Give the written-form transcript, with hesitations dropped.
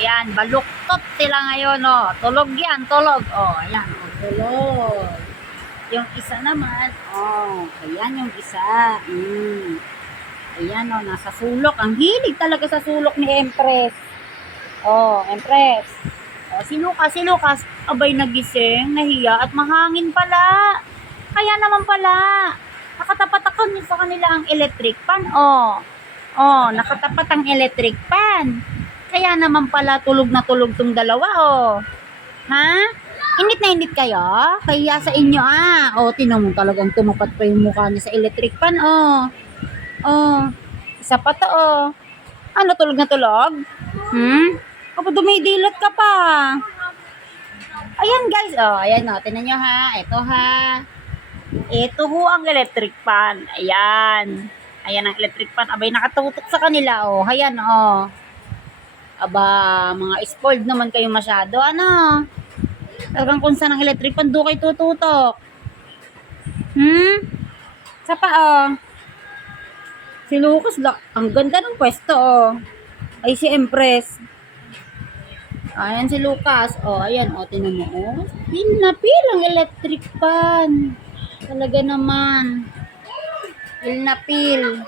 Ayan, baluktot sila ngayon, oh. Tulog yan, tulog. Oh, ayan, oh, tulog. Yung isa naman, oh, ayan yung isa. Ayan, oh, nasa sulok. Ang hilig talaga sa sulok ni Empress. Oh, Empress. Oh, si Lucas, abay nagising, nahiya at mahangin pala. Kaya naman pala, nakatapat ako sa kanila ang electric fan, oh. Oh, nakatapat ang electric fan. Kaya naman pala tulog na tulog tong dalawa, oh. Ha? Init na init kayo? Kaya sa inyo, ah. Oh, tinan mo talagang tumapat pa yung mukha niya sa electric fan, oh. Oh, isa pa to, oh. Ano, tulog na tulog? Kapag dumidilot ka pa. Ayan, guys, oh. Ayan, oh. Tinan nyo, ha. Ito, ha. Ito ho ang electric fan. Ayan. Ayan ang electric fan. Abay, nakatutok sa kanila, oh. Ayan, oh. Aba, mga spoiled naman kayo masyado. Ano? Talagang kung saan ang electric fan, doon kayo tututok. Sa pa, oh. Si Lucas, ang ganda ng pwesto, oh. Ay, si Empress. Ayan si Lucas. Oh, ayan, oh. Tinan mo, oh. Pil na pil ang electric fan. Talaga naman. Pil na pil.